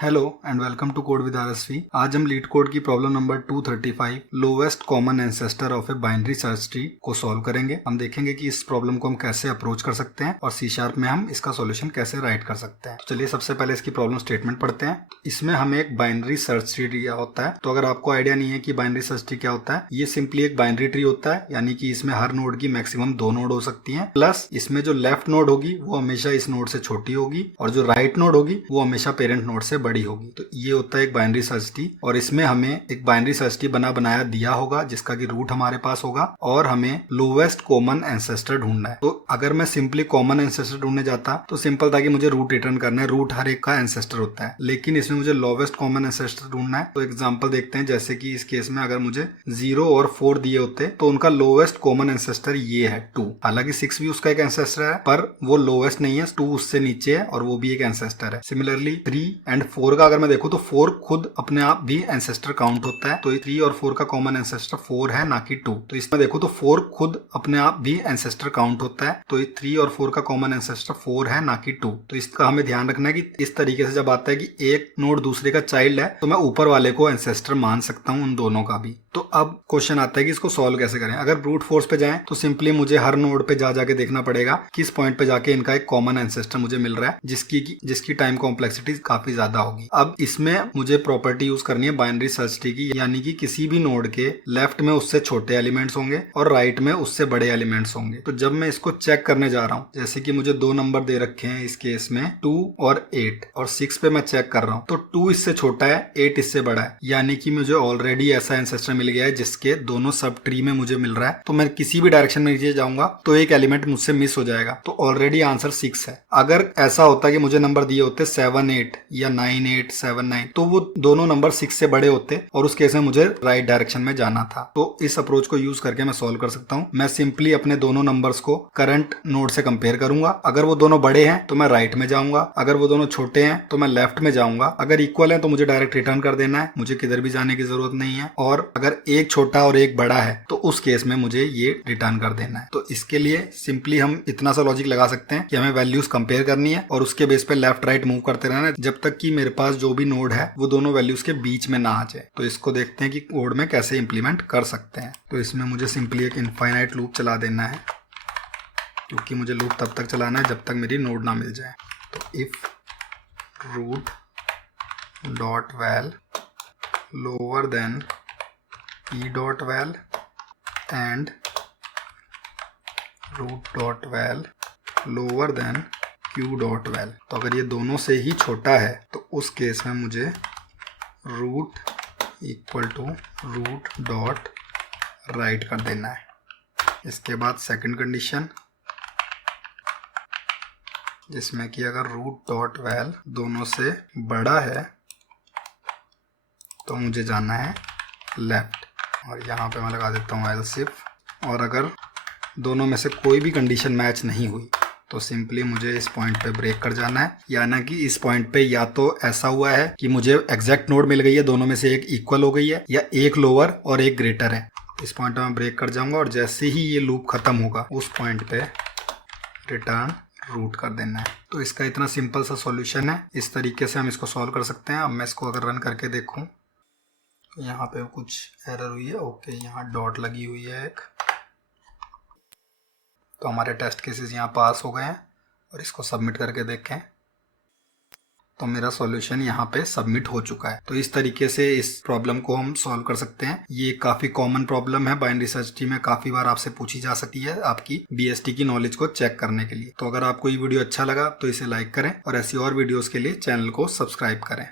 Hello and welcome to code with RSV. आज हम LeetCode की problem number 235 lowest common ancestor of a binary search tree को solve करेंगे। हम देखेंगे कि इस प्रॉब्लम को हम कैसे अप्रोच कर सकते हैं और C# में हम इसका सॉल्यूशन कैसे राइट कर सकते हैं। तो चलिए सबसे पहले इसकी प्रॉब्लम स्टेटमेंट पढ़ते हैं। इसमें हमें एक बाइनरी सर्च ट्री दिया होता है। तो अगर आपको आइडिया नहीं है कि बाइनरी सर्च ट्री क्या होता है, ये सिंपली एक बाइनरी ट्री होता है, यानी कि इसमें हर नोड की मैक्सिमम 2 नोड हो सकती है, प्लस इसमें जो लेफ्ट नोड होगी वो हमेशा इस नोड से छोटी होगी और जो राइट नोड होगी वो हमेशा पेरेंट नोड से बड़ी होगी। तो ये होता है एक बाइनरी सर्च ट्री और इसमें हमें एक बाइनरी सर्च ट्री बनाया दिया होगा जिसका कि रूट हमारे पास होगा और हमें लोवेस्ट कॉमन एंसेस्टर ढूंढना है। तो अगर मैं सिंपली कॉमन एंसेस्टर ढूंढने जाता तो सिंपल था कि मुझे रूट रिटर्न करना है, रूट हर एक का एंसेस्टर होता है, लेकिन इसमें मुझे लोवेस्ट कॉमन एंसेस्टर ढूंढना है। तो एग्जांपल देखते हैं, जैसे कि इस केस में अगर मुझे 0 और 4 दिए होते तो उनका लोवेस्ट कॉमन एंसेस्टर ये है 2। हालांकि 6 भी उसका एक एंसेस्टर है पर वो लोवेस्ट नहीं है, 2 उससे नीचे है और वो भी एक एंसेस्टर है। सिमिलरली 3 एंड 4 का अगर मैं देखूं तो 4 खुद अपने आप भी एंसेस्टर काउंट होता है। तो 3 और 4 का कॉमन एंसेस्टर 4 है, ना कि 2। तो इसमें देखो तो 4 खुद अपने आप भी एंसेस्टर काउंट होता है। तो 3 और 4 का कॉमन एंसेस्टर 4 है, ना कि 2। तो इसका हमें ध्यान रखना है कि इस तरीके से जब आता है कि एक नोड दूसरे का चाइल्ड है तो मैं ऊपर वाले को एंसेस्टर मान सकता हूं, उन दोनों का भी। तो अब क्वेश्चन आता है कि इसको सॉल्व कैसे करें। अगर ब्रूट फोर्स पे जाएं तो सिंपली मुझे हर नोड पे जाके देखना पड़ेगा किस पॉइंट पे जाके इनका एक कॉमन एंसेस्टर मुझे मिल रहा है, जिसकी टाइम कॉम्प्लेक्सिटी काफी ज्यादा होगी। अब इसमें मुझे प्रॉपर्टी यूज करनी है बाइनरी सर्च ट्री की, यानी कि किसी भी नोड के लेफ्ट में उससे छोटे एलिमेंट्स होंगे और राइट में उससे बड़े एलिमेंट्स होंगे। तो जब मैं इसको चेक करने जा रहा हूं, जैसे कि मुझे 2 नंबर दे रखे हैं इस केस में 2 और 8 और 6 पे मैं चेक कर रहा हूं तो 2 इससे छोटा है, 8 इससे बड़ा है, यानी कि मुझे ऑलरेडी ऐसा एंसेस्टर मिल गया है जिसके दोनों सब ट्री में मुझे मिल रहा है। तो मैं किसी भी डायरेक्शन में नीचे जाऊंगा तो एक एलिमेंट मुझसे मिस हो जाएगा। तो ऑलरेडी आंसर 6 है। अगर ऐसा होता कि मुझे नंबर दिए होते 7 8 या 9 8 7 9 तो वो दोनों नंबर 6 से बड़े होते और उस केस में मुझे राइट डायरेक्शन में जाना था। तो इस अप्रोच को यूज करके मैं सॉल्व कर सकता हूं। मैं सिंपली अपने दोनों नंबर्स को करंट नोड से कंपेयर करूंगा। अगर वो दोनों बड़े हैं तो मैं राइट में जाऊंगा, अगर वो दोनों छोटे हैं तो मैं लेफ्ट में जाऊंगा, अगर इक्वल है तो मुझे डायरेक्ट रिटर्न कर देना है, मुझे किधर भी जाने की जरूरत नहीं है, और अगर एक छोटा और एक बड़ा है तो उस केस में मुझे ये रिटर्न कर देना है। तो इसके लिए सिंपली हम इतना सा लॉजिक लगा सकते हैं कि हमें वैल्यूज कंपेयर करनी है और उसके बेस पे लेफ्ट राइट मूव करते रहना है जब तक कि मेरे पास जो भी नोड है वो दोनों वैल्यूज के बीच में ना आ जाए। तो इसको देखते हैं कि कोड में कैसे इंप्लीमेंट कर सकते हैं। तो इसमें मुझे सिंपली एक इनफाइनाइट लूप चला देना है, क्योंकि मुझे लूप तब तक चलाना है जब तक मेरी नोड ना मिल जाए। तो if root dot val lower than p dot val and root dot val lower than q dot val. तो अगर ये दोनों से ही छोटा है तो उस केस में मुझे root equal to root dot right कर देना है। इसके बाद सेकंड कंडीशन, जिसमें कि अगर रूट डॉट वैल दोनों से बड़ा है तो मुझे जाना है लेफ्ट, और यहाँ पे मैं लगा देता हूँ एल्स इफ। और अगर दोनों में से कोई भी कंडीशन मैच नहीं हुई तो सिंपली मुझे इस पॉइंट पे ब्रेक कर जाना है, यानी कि इस पॉइंट पे या तो ऐसा हुआ है कि मुझे एग्जैक्ट नोड मिल गई है, दोनों में से एक इक्वल हो गई है, या एक लोअर और एक ग्रेटर है। इस पॉइंट पे मैं ब्रेक कर जाऊंगा और जैसे ही ये लूप खत्म होगा उस पॉइंट पे रिटर्न रूट कर देना है। तो इसका इतना सिंपल सा सॉल्यूशन है। इस तरीके से हम इसको सॉल्व कर सकते हैं। अब मैं इसको अगर रन करके देखूं तो यहाँ पे कुछ एरर हुई है। ओके, यहाँ डॉट लगी हुई है एक। तो हमारे टेस्ट केसेस यहाँ पास हो गए हैं और इसको सबमिट करके देखें तो मेरा सॉल्यूशन यहाँ पे सबमिट हो चुका है। तो इस तरीके से इस प्रॉब्लम को हम सॉल्व कर सकते हैं। ये काफ़ी कॉमन प्रॉब्लम है, बाइनरी सर्च ट्री में काफ़ी बार आपसे पूछी जा सकती है आपकी BST की नॉलेज को चेक करने के लिए। तो अगर आपको ये वीडियो अच्छा लगा तो इसे लाइक करें और ऐसी और वीडियोस के लिए चैनल को सब्सक्राइब करें।